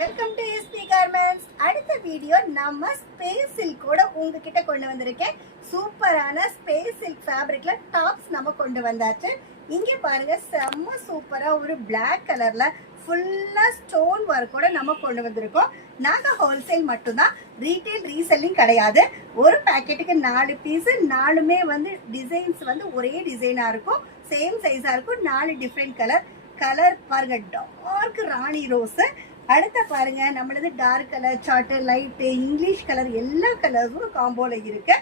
Welcome to SP garments. அடுத்த video நம்ம space சில்கோட உங்ககிட்ட கொண்டு வந்திருக்கேன். சூப்பரான ஸ்பேஸ் சில்க் ஃபேப்ரிக்ல டாப்ஸ் நம்ம கொண்டு வந்தாச்சு. இங்க பாருங்க, செம்ம சூப்பரா ஒரு பிளாக் கலர்ல ஃபுல்லா ஸ்டோன் ஒர்க்கோட நம்ம கொண்டு வந்திருக்கோம். நாங்க ஹோல்சேல் மட்டும்தான், ரீட்டைல் ரீசெல்லிங் கிடையாது. ஒரு பாக்கெட்டுக்கு 4 பீஸ், 4மே டிசைன்ஸ் ஒரே டிசைனா இருக்கும், சேம் சைஸா இருக்கும். 4 டிஃப்ரெண்ட் கலர் பாருங்க, டார்க் ராணி ரோஸ். அடுத்த பாருங்க, நம்மளது dark colour chart, light English colour, எல்லா கலர்ஸும் காம்போல இருக்கு.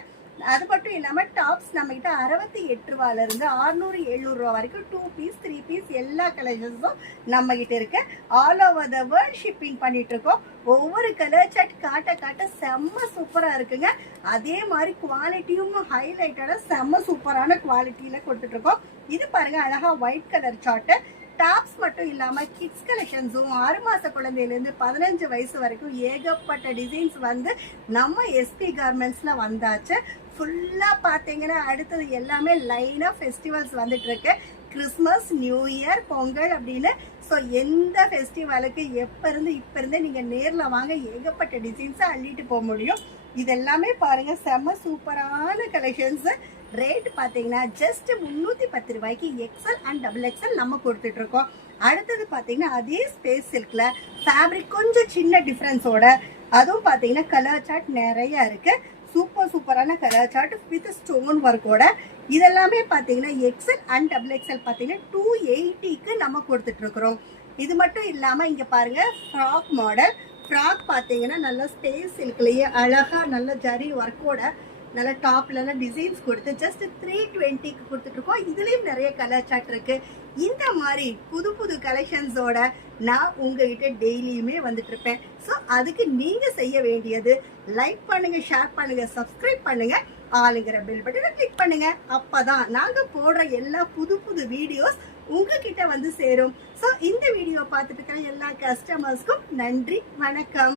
அது மட்டும் இல்லாம டாப்ஸ் நம்ம கிட்ட 68 ரூபாயில இருந்து 600-700 ரூபா வரைக்கும் 2 பீஸ் 3 பீஸ் எல்லா கலெக்ஷன்ஸும் நம்ம கிட்ட இருக்கு. All over the world shipping பண்ணிட்டு இருக்கோம். ஒவ்வொரு கலர் சார்ட் காட்ட செம்ம சூப்பரா இருக்குங்க. அதே மாதிரி குவாலிட்டியும் ஹைலைட்டடா செம்ம சூப்பரான குவாலிட்டியில கொடுத்துட்டு இருக்கோம். இது பாருங்க, அழகா ஒயிட் கலர் சார்ட். டாப்ஸ் மட்டும் இல்லாம கிட்ஸ் கலெக்ஷன்ஸும் 6 மாச குழந்தையிலேருந்து 15 வயசு வரைக்கும் ஏகப்பட்ட டிசைன்ஸ் நம்ம எஸ்பி கார்மெண்ட்ஸ்ல வந்தாச்சு. ஃபுல்லா பாத்தீங்கன்னா அடுத்தது எல்லாமே லைனா ஃபெஸ்டிவல்ஸ் வந்துட்டு இருக்கு. கிறிஸ்மஸ், நியூ இயர், பொங்கல் அப்படின்னு. ஸோ எந்த ஃபெஸ்டிவலுக்கு இப்ப இருந்தே நீங்க நேர்ல வாங்க, ஏகப்பட்ட டிசைன்ஸ் அள்ளிட்டு போக முடியும். இதெல்லாமே பாருங்க, செம்ம சூப்பரான கலெக்ஷன்ஸ். ரேட் பாத்தீங்கன்னா ஜஸ்ட் 310 ரூபாய்க்கு எக்ஸல் அண்ட் டபுள் எக்ஸல் நம்ம கொடுத்துட்டு இருக்கோம். அடுத்தது பாத்தீங்கன்னா அதே ஸ்பேஸ் சில்க்ல ஃபேப்ரிக் கொஞ்சம் சின்ன டிஃபரன்ஸோட, அதுவும் பாத்தீங்கன்னா கலர் சார்ட் நிறைய இருக்கு. சூப்பரான கலர் சார்ட் வித் ஸ்டோன் ஒர்க்கோட. இதெல்லாமே பாத்தீங்கன்னா எக்ஸல் அண்ட் டபுள் எக்ஸல் பாத்தீங்கன்னா 280க்கு நம்ம கொடுத்துட்டு இருக்கிறோம். இது மட்டும் இல்லாம இங்க பாருங்க, ஃப்ராக் மாடல். ஃப்ராக் பாத்தீங்கன்னா நல்ல ஸ்பேஸ் சில்க்லயே அழகா நல்ல ஜரி ஒர்க்கோட நல்ல டாப்ல டிசைன்ஸ் கொடுத்து ஜஸ்ட் 320க்கு கொடுத்துட்டு இருக்கோம். இதுலயும் நிறைய கலர் சார்ட் இருக்கு. இந்த மாதிரி புது கலெக்ஷன்ஸோட நான் உங்ககிட்ட டெய்லியுமே வந்துட்டு இருப்பேன். ஸோ அதுக்கு நீங்க செய்ய வேண்டியது லைக் பண்ணுங்க, ஷேர் பண்ணுங்க, சப்ஸ்கிரைப் பண்ணுங்க, ஆளுங்கிற பெல் பட்டனை கிளிக் பண்ணுங்க. அப்பதான் நாங்க போடுற எல்லா புது வீடியோஸ் உங்ககிட்ட சேரும். ஸோ இந்த வீடியோ பார்த்துட்டு இருக்கிற எல்லா கஸ்டமர்ஸ்க்கும் நன்றி, வணக்கம்.